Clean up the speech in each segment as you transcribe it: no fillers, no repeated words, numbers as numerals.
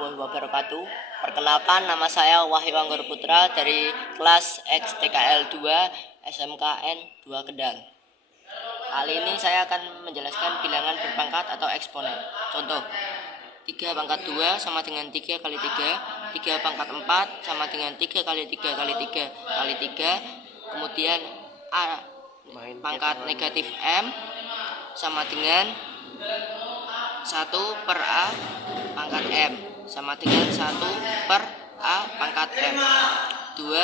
warahmatullahi wabarakatuh. Perkenalkan, nama saya Wahyu Anggoro Putra dari kelas XTKL 2 SMKN 2 Kendal. Kali ini saya akan menjelaskan bilangan berpangkat atau eksponen. Contoh, 3 pangkat 2 sama dengan 3 kali 3, 3 pangkat 4 sama dengan 3 kali 3 kali 3 kali 3, kemudian A pangkat negatif M sama dengan 1 per A pangkat M sama dengan 1 per A pangkat M. 2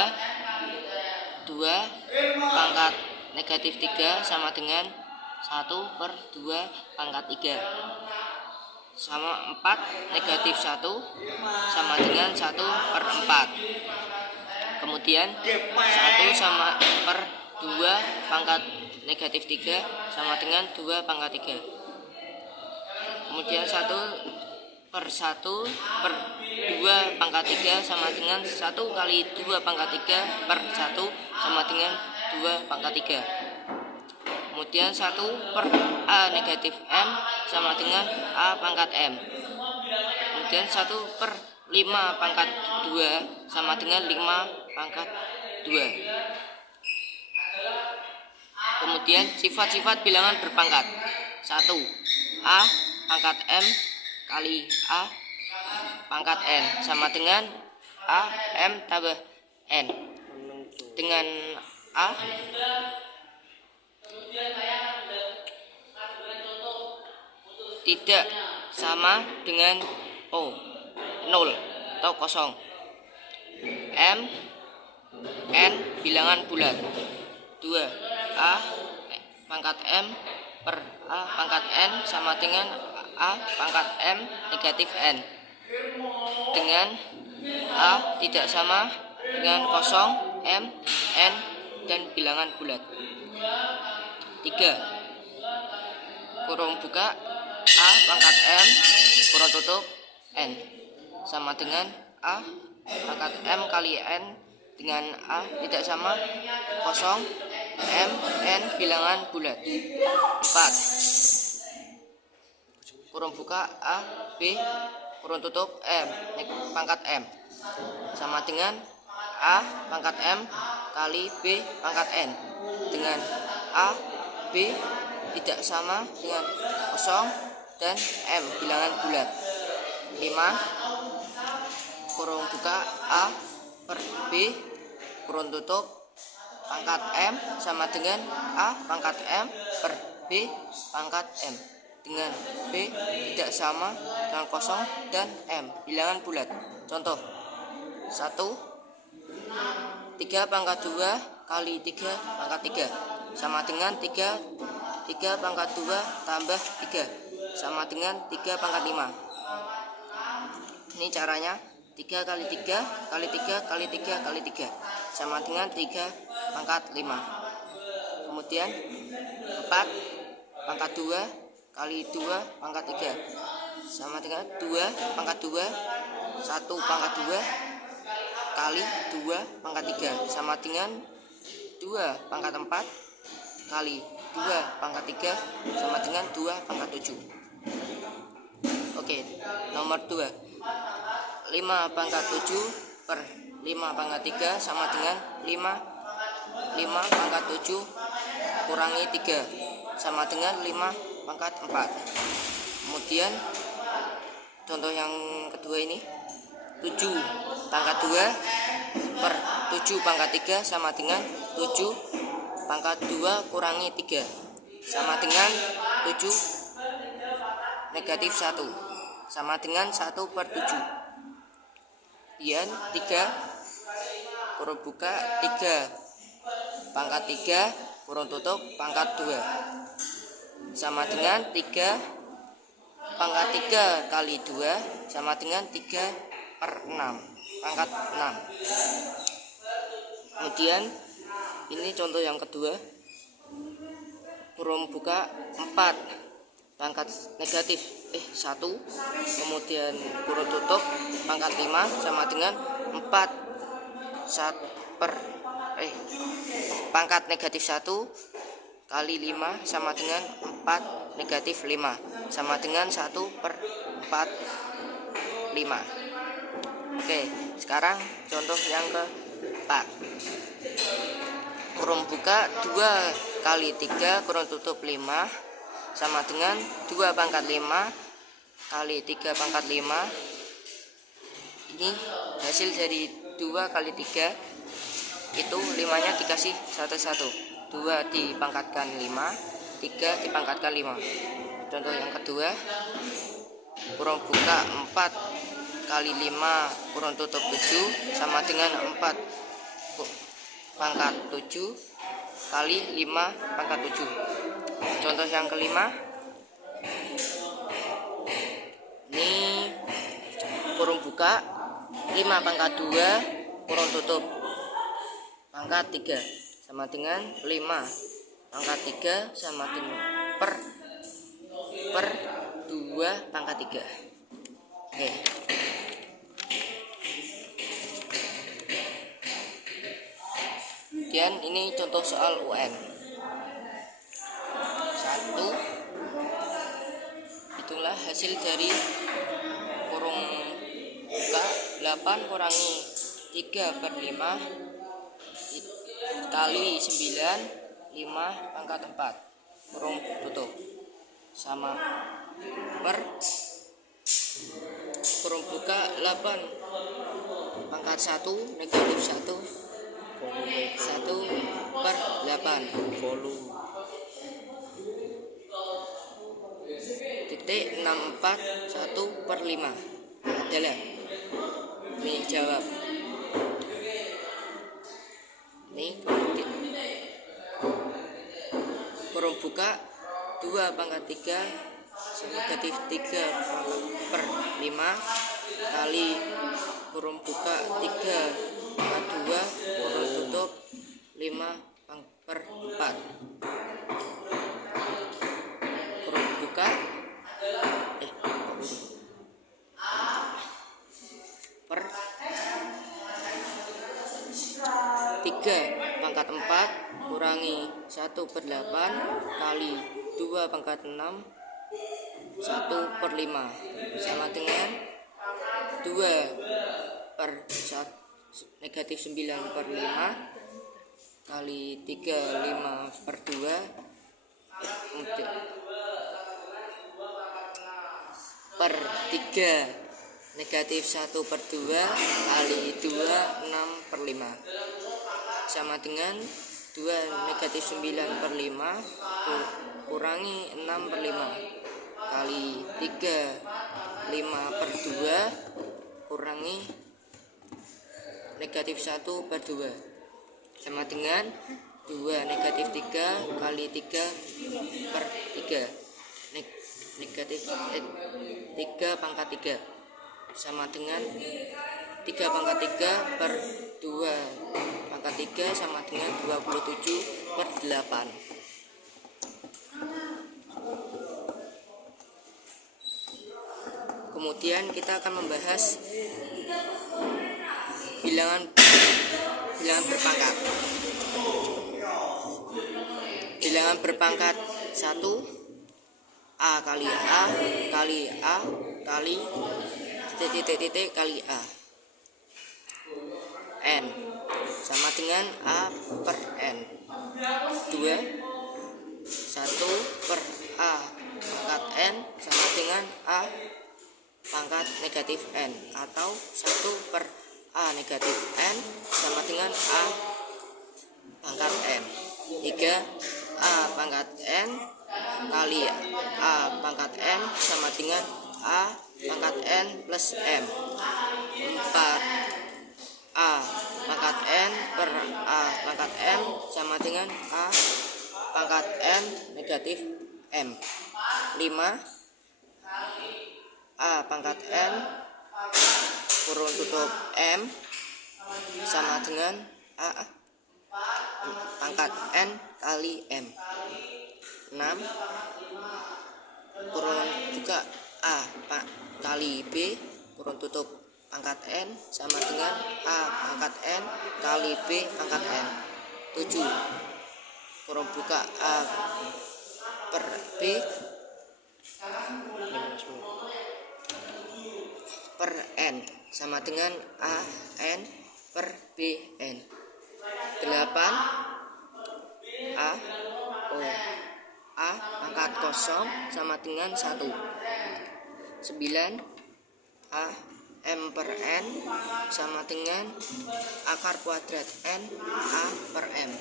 pangkat negatif 3 sama dengan 1 per 2 pangkat 3 sama 4 negatif 1 sama dengan 1 per 4. Kemudian 1 sama per 2 pangkat negatif 3 sama dengan 2 pangkat 3. Kemudian 1 per 1 per 2 pangkat 3 sama dengan 1 kali 2 pangkat 3 per 1 sama dengan 2 pangkat 3. Kemudian 1 per A negatif M sama dengan A pangkat M. Kemudian 1 per 5 pangkat 2 sama dengan 5 pangkat 2. Kemudian sifat-sifat bilangan berpangkat. 1. A pangkat M kali A pangkat N sama dengan A M tambah N. Dengan A tidak sama dengan O, 0 atau kosong. M N bilangan bulat. 2. A pangkat M per A pangkat N sama dengan A pangkat M negatif N. Dengan A tidak sama dengan kosong, M, N, dan bilangan bulat. 3. Kurung buka A pangkat M kurung tutup N sama dengan A pangkat M kali N dengan A tidak sama kosong, M, N, bilangan bulat. 4. Kurung buka A, B, kurung tutup M, pangkat M sama dengan A pangkat M kali B pangkat N dengan A, B tidak sama dengan kosong dan M bilangan bulat. 5. Kurung buka A per B kurung tutup pangkat M sama dengan A pangkat M per B pangkat M dengan B tidak sama dengan kosong dan M bilangan bulat. Contoh, 1. 3 pangkat 2 kali 3 pangkat 3 sama dengan 3 pangkat 2 tambah 3 sama dengan 3 pangkat 5. Ini caranya. 3 kali 3 kali 3 kali 3 kali 3 sama dengan 3 pangkat 5. Kemudian 4 pangkat 2 kali 2 pangkat 3 sama dengan 2 pangkat 2 1 pangkat 2 kali 2 pangkat 3 sama dengan 2 pangkat 4 kali 2 pangkat 3 sama dengan 2 pangkat 7. Oke, nomor 2. 5 pangkat 7 per 5 pangkat 3 sama dengan 5 pangkat 7 kurangi 3 sama dengan 5 pangkat 4. Kemudian contoh yang kedua ini, 7 pangkat 2 per 7 pangkat 3 sama dengan 7 pangkat 2 kurangi 3 sama dengan 7 negatif 1 sama dengan 1 per 7. Kemudian 3 kurung buka 3 pangkat 3 kurung tutup pangkat 2 sama dengan 3 pangkat 3 kali 2 sama dengan 3 per 6 pangkat 6. Kemudian ini contoh yang kedua, kurung buka 4 pangkat negatif 1 kemudian kurung tutup pangkat 5 sama dengan 4 pangkat negatif 1 kali 5 sama dengan 4 negatif 5 sama dengan 1 per 4 5. Oke, sekarang contoh yang keempat. Kurung buka 2 kali 3 kurung tutup 5 sama dengan 2 pangkat 5 kali 3 pangkat 5. Ini hasil dari 2 kali 3 itu 5-nya dikasih 1 2 dipangkatkan 5, 3 dipangkatkan 5. Contoh yang kedua, kurung buka 4 kali 5 kurung tutup 7 sama dengan 4 pangkat 7 kali 5 pangkat 7. Contoh yang kelima, ini kurung buka 5 pangkat 2 kurung tutup pangkat 3 sama dengan 5 pangkat 3 sama dengan per 2 pangkat 3. Oke. Kemudian ini contoh soal UN 1. Itulah hasil dari kurung buka 8 kurangi 3/5 kali 9 5 pangkat 4 kurung tutup sama per kurung buka 8 pangkat 1 negatif 1 1/8 titik 64 1/5 adalah. Ini jawab. Ini kurung buka 2 pangkat 3 negatif 3/5 kali kurung buka 3 pangkat 2 kurung tutup 5/4 kurung buka per 3 pangkat 4 kurangi 1/8 kali 2 pangkat 6 1/5 sama dengan 2 per 1 negatif 9/5 kali 3 5/2 per 3 negatif 1/2 kali 2 6/5 sama dengan 2 negatif 9/5 kurangi 6/5 kali 3 5/2 kurangi negatif 1/2 sama dengan 2 negatif 3 kali 3/3 negatif 3 pangkat 3 sama dengan 3 pangkat 3 per 2 pangkat 3 sama dengan 27/8. Kemudian kita akan membahas bilangan berpangkat. Bilangan berpangkat 1 A kali A kali A kali titik kali A N sama dengan A per N 2 1 per A pangkat N sama dengan A pangkat negatif N atau 1 per A negatif N sama dengan A pangkat N 3 A pangkat N kali A pangkat N sama dengan A pangkat N plus M 4 A pangkat N per A pangkat M sama dengan A pangkat N negatif M 5 A pangkat N kurung tutup M sama dengan A pangkat N kali M 6 kurung buka A kali B kurung tutup pangkat N sama dengan A pangkat N kali B pangkat N 7 kurung buka A per B per per N sama dengan AN per BN. 8 A pangkat kosong sama dengan 1. 9 A M per N sama dengan akar kuadrat N A per M.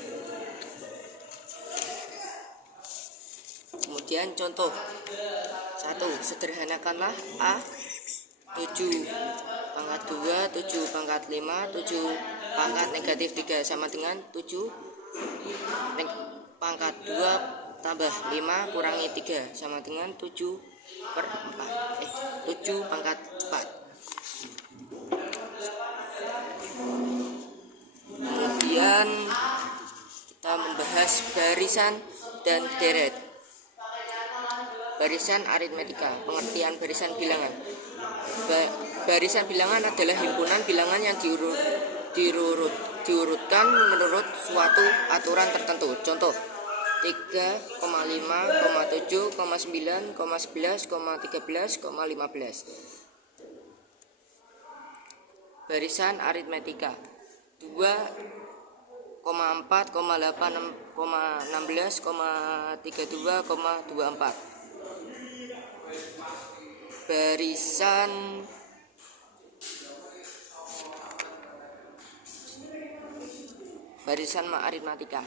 Kemudian contoh 1, sederhanakanlah A 7 pangkat 2, 7 pangkat 5, 7 pangkat negatif 3 sama dengan 7 pangkat 2 tambah 5 kurangi 3 sama dengan 7 per 4. 7 pangkat 4. Kemudian kita membahas barisan dan deret. Barisan aritmetika, pengertian barisan bilangan. Barisan bilangan adalah himpunan bilangan yang diurutkan menurut suatu aturan tertentu. Contoh 3, 5, 7, 9, 11, 13, 15. Barisan aritmetika 2, 4, 8, 16, 32, 24. Barisan aritmetika.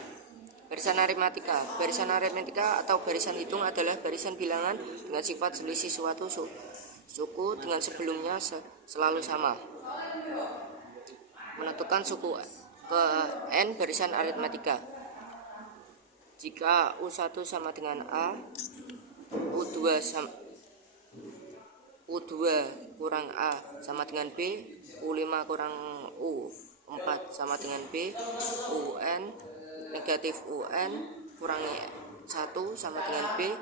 Barisan aritmetika atau barisan hitung adalah barisan bilangan dengan sifat selisih suatu suku dengan sebelumnya selalu sama. Menentukan suku ke N barisan aritmetika. Jika U1 sama dengan A, U2 kurang A sama dengan B, U5 kurang U4 sama dengan B, UN negatif UN kurangi 1 sama dengan B.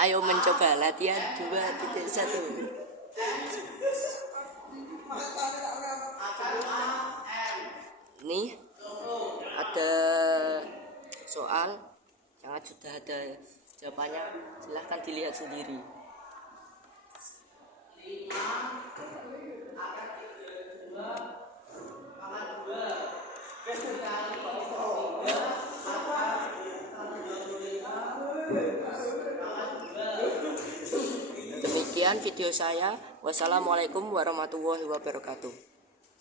Ayo mencoba latihan 2.1. Ini ada soal, sangat sudah ada jawabannya, silahkan dilihat sendiri. Demikian video saya. Wassalamualaikum warahmatullahi wabarakatuh.